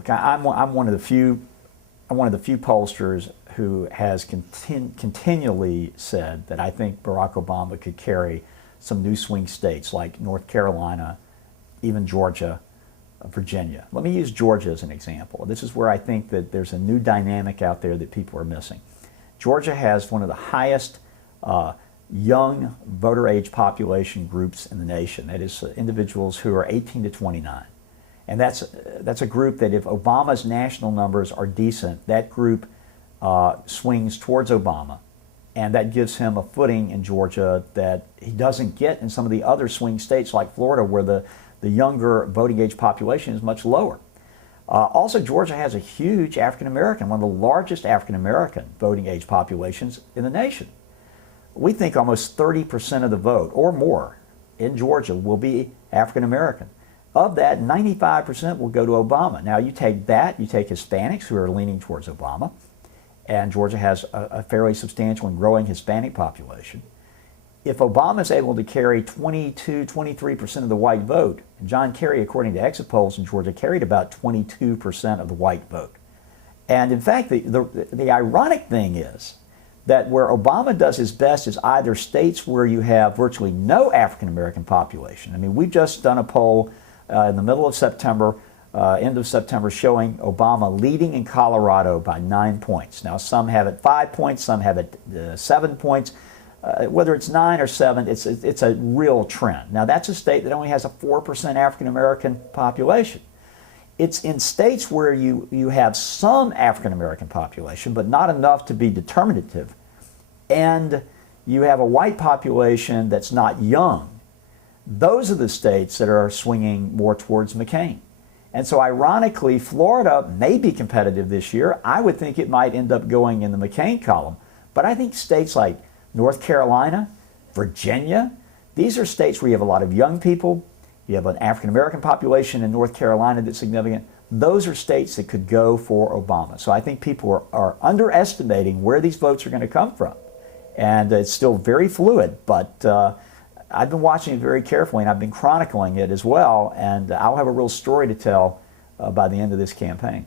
Look, I'm one of the few pollsters who has continually said that I think Barack Obama could carry some new swing states like North Carolina, even Georgia, Virginia. Let me use Georgia as an example. This is where I think that there's a new dynamic out there that people are missing. Georgia has one of the highest young voter age population groups in the nation. That is individuals who are 18 to 29. And that's a group that if Obama's national numbers are decent, that group swings towards Obama. And that gives him a footing in Georgia that he doesn't get in some of the other swing states like Florida, where the younger voting age population is much lower. Also, Georgia has a huge African-American, one of the largest African-American voting age populations in the nation. We think almost 30% of the vote or more in Georgia will be African-American. Of that, 95% will go to Obama. Now, you take that, you take Hispanics who are leaning towards Obama, and Georgia has a fairly substantial and growing Hispanic population. If Obama is able to carry 22, 23% of the white vote, and John Kerry, according to exit polls in Georgia, carried about 22% of the white vote. And in fact, the ironic thing is that where Obama does his best is either states where you have virtually no African-American population. I mean, we've just done a poll in the middle of September, end of September, showing Obama leading in Colorado by 9 points. Now, some have it 5 points, some have it 7 points. Whether it's 9 or 7, it's a real trend. Now, that's a state that only has a 4% African-American population. It's in states where you have some African-American population, but not enough to be determinative, and you have a white population that's not young. Those are the states that are swinging more towards McCain. And so ironically, Florida may be competitive this year. I would think it might end up going in the McCain column. But I think states like North Carolina, Virginia, these are states where you have a lot of young people. You have an African-American population in North Carolina that's significant. Those are states that could go for Obama. So I think people are underestimating where these votes are going to come from. And it's still very fluid, but I've been watching it very carefully, and I've been chronicling it as well, and I'll have a real story to tell by the end of this campaign.